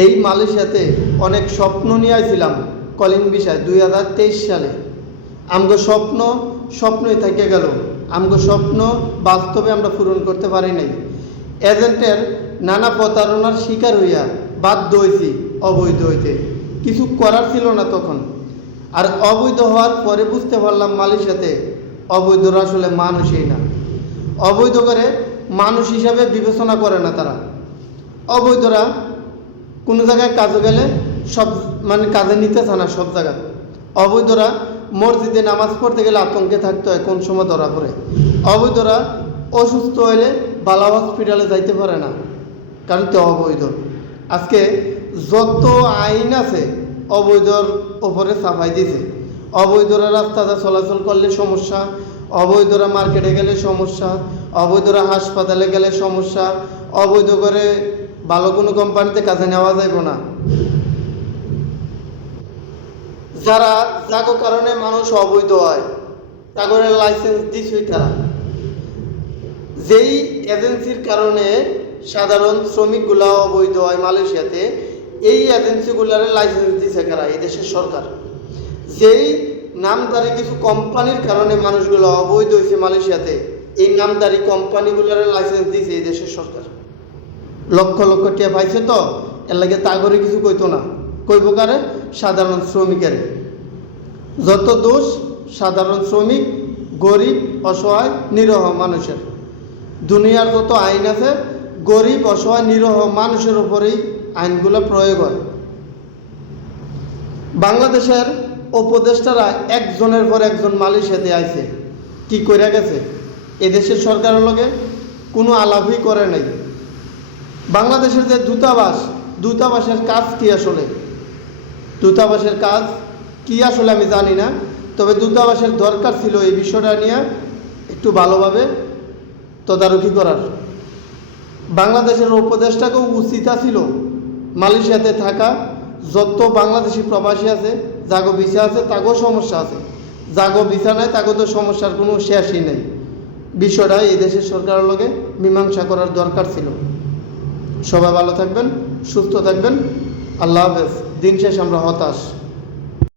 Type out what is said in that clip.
এই মালয়েশিয়াতে অনেক স্বপ্ন নিয়ে আইছিলাম কলিং বিষয় 2023 সালে। আমগো স্বপ্নই থেকে গেল। আমগো স্বপ্ন বাস্তবে আমরা পূরণ করতে পারি নাই। এজেন্টের নানা প্রতারণার শিকার হইয়া বাধ্য হয়েছি অবৈধ হইতে। কিছু করার ছিল না তখন। আর অবৈধ হওয়ার পরে বুঝতে পারলাম মালয়েশিয়াতে অবৈধরা আসলে মানুষই না। অবৈধ করে মানুষ হিসাবে বিবেচনা করে না তারা। অবৈধরা কোনো জায়গায় কাজে গেলে সব কাজে নিতেছে না সব জায়গায়। অবৈধরা মসজিদে নামাজ পড়তে গেলে আতঙ্কে থাকতে হয় কোন সময় ধরা পড়ে। অবৈধরা অসুস্থ হলে বালা হসপিটালে যাইতে পারে না, কারণ তো অবৈধ। আজকে যত আইন আছে অবৈধর ওপরে সাফাই দিছে। অবৈধরা রাস্তাতে চলাচল করলে সমস্যা, অবৈধরা মার্কেটে গেলে সমস্যা, অবৈধরা হাসপাতালে গেলে সমস্যা, অবৈধ করে ভালো কোনো কোম্পানিতে কাজে নেওয়া যাইব না। যাগো কারণে মানুষ অবৈধ হয়, তাগরে লাইসেন্স দিছে তারা। যেই এজেন্সির কারণে সাধারণ শ্রমিকগুলা অবৈধ হয় মালয়েশিয়াতে, এই এজেন্সিগুলারে লাইসেন্স দিছে কারা? এই দেশের সরকার। যেই নামদারি কিছু কোম্পানির কারণে মানুষগুলো অবৈধ হয়েছে মালয়েশিয়াতে, এই নামদারি কোম্পানিগুলারে লাইসেন্স দিছে এই দেশের সরকার। লক্ষ লক্ষ টাকা পাইছে, তো এর লাগে তাগরে কিছু কইতো না। কইব কারে? সাধারণ শ্রমিকের। যত দোষ সাধারণ শ্রমিক, গরিব, অসহায়, নিরহ মানুষের। দুনিয়ার যত আইন আছে গরিব, অসহায়, নিরহ মানুষের উপরেই আইনগুলো প্রয়োগ হয়। বাংলাদেশের উপদেষ্টারা একজনের পর একজন মালয়েশিয়াতে আইছে, কি কইরা গেছে? এদেশের সরকারের লগে কোনো আলাপই করে নাই। বাংলাদেশের যে দূতাবাসের কাজ কি আসলে? দূতাবাসের কাজ কি আসলে আমি জানি না, তবে দূতাবাসের দরকার ছিল এই বিষয়টা নিয়ে একটু ভালোভাবে তদারকি করার। বাংলাদেশের উপদেষ্টাকেও উচিত ছিল মালয়েশিয়াতে থাকা যত বাংলাদেশি প্রবাসী আছে, জাগো ভিসা আছে, তাগো সমস্যা আছে, জাগো ভিসা নাই, তাগো তো সমস্যার কোনো শেষই নেই। বিষয়টা এই দেশের সরকারের লগে মীমাংসা করার দরকার ছিল। সবাই ভালো থাকবেন, সুস্থ থাকবেন। আল্লাহ হাফেজ। দিন শেষ আমরা হতাশ।